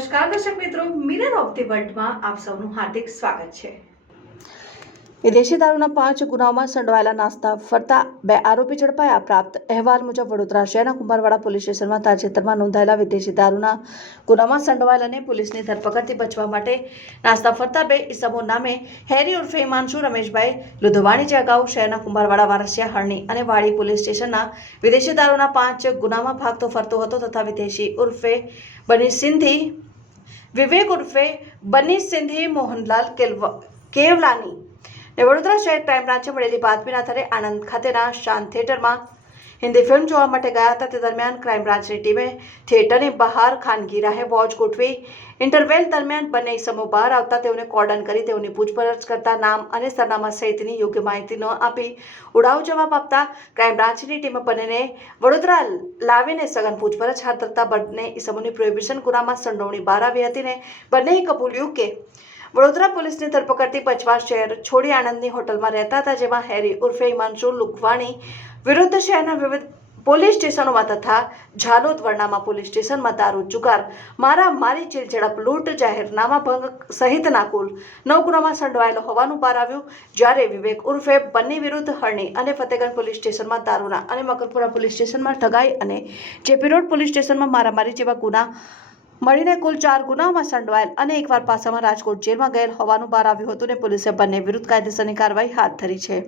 નમસ્કાર, દર્શક મિત્રો. મિરર ઓફ ધી વર્લ્ડમાં આપ સૌનું હાર્દિક સ્વાગત છે. વિદેશી દારૂના પાંચ ગુનાઓમાં સંડવાયેલા નાસ્તા ફરતા બે આરોપી ઝડપાયા. પ્રાપ્ત અહેવાલ મુજબ વડોદરા શહેરના કુંભારવાડા પોલીસ સ્ટેશનમાં તાજેતરમાં નોંધાયેલા વિદેશી દારૂના ગુનામાં સંડવાયેલાને પોલીસની ધરપકડથી બચવા માટે નાસ્તા ફરતા બે ઇસમો નામે હેરી ઉર્ફે હિમાંશુ, રમેશભાઈ લુધવાણી જે અગાઉ શહેરના કુંભારવાડા વારસિયા હરણી અને વાડી પોલીસ સ્ટેશનના વિદેશી દારૂના પાંચ ગુનામાં ભાગતો ફરતો હતો તથા વિદેશી ઉર્ફે બની સિંધી વિવેક ઉર્ફે બની સિંધી, મોહનલાલ કેવલાની. વડોદરા શહેર ક્રાઇમ બ્રાન્ચે મળેલી બાતમીના આધારે આણંદ ખાતેના શાંત થિયેટરમાં હિન્દી ફિલ્મ જોવા માટે ગયા હતા. તે દરમિયાન ક્રાઇમ બ્રાન્ચની ટીમે થિયેટરની બહાર ખાનગી રાહે વોચ ગોઠવી ઇન્ટરવેલ દરમિયાન બંને સમૂહ બહાર આવતા તેઓને કોર્ડન કરી તેઓની પૂછપરછ કરતા નામ અને સરનામા સહિતની યોગ્ય માહિતી ન આપી ઉડાવ જવાબ આપતા ક્રાઇમ બ્રાન્ચની ટીમે બંનેને વડોદરા લાવીને સઘન પૂછપરછ હાથ ધરતા બંને ઇસમોની પ્રોહિબિશન ગુનામાં સંડોવણી બહાર આવી હતી ને બંનેએ કબૂલ્યું કે વડોદરા પોલીસની ધરપકડથી પચવા શહેર છોડી આણંદની હોટલમાં રહેતા હતા, જેમાં હેરી ઉર્ફે હિમાંશુ લુખવાણી વિરુદ્ધ શહેરના વિવિધ પોલીસ સ્ટેશનોમાં તથા ઝાલોદ વરનામા પોલીસ સ્ટેશનમાં દારૂ જુગાર, મારા મારી ચીલ ઝડપ લૂંટ, જાહેરનામા ભંગ સહિતના કુલ નવ ગુનામાં સંડવાયેલો હોવાનું બહાર આવ્યું. જ્યારે વિવેક ઉર્ફે બંને વિરુદ્ધ હરણી અને ફતેગંજ પોલીસ સ્ટેશનમાં દારૂના અને મકરપુરા પોલીસ સ્ટેશનમાં ઠગાઈ અને જેપી રોડ પોલીસ સ્ટેશનમાં મારામારી જેવા ગુના મળીને કુલ ચાર ગુનામાં સંડવાયેલ અને એકવાર પાસામાં રાજકોટ જેલમાં ગયેલ હોવાનું બહાર આવ્યું હતું ને પોલીસે બંને વિરુદ્ધ કાયદેસરની કાર્યવાહી હાથ ધરી છે.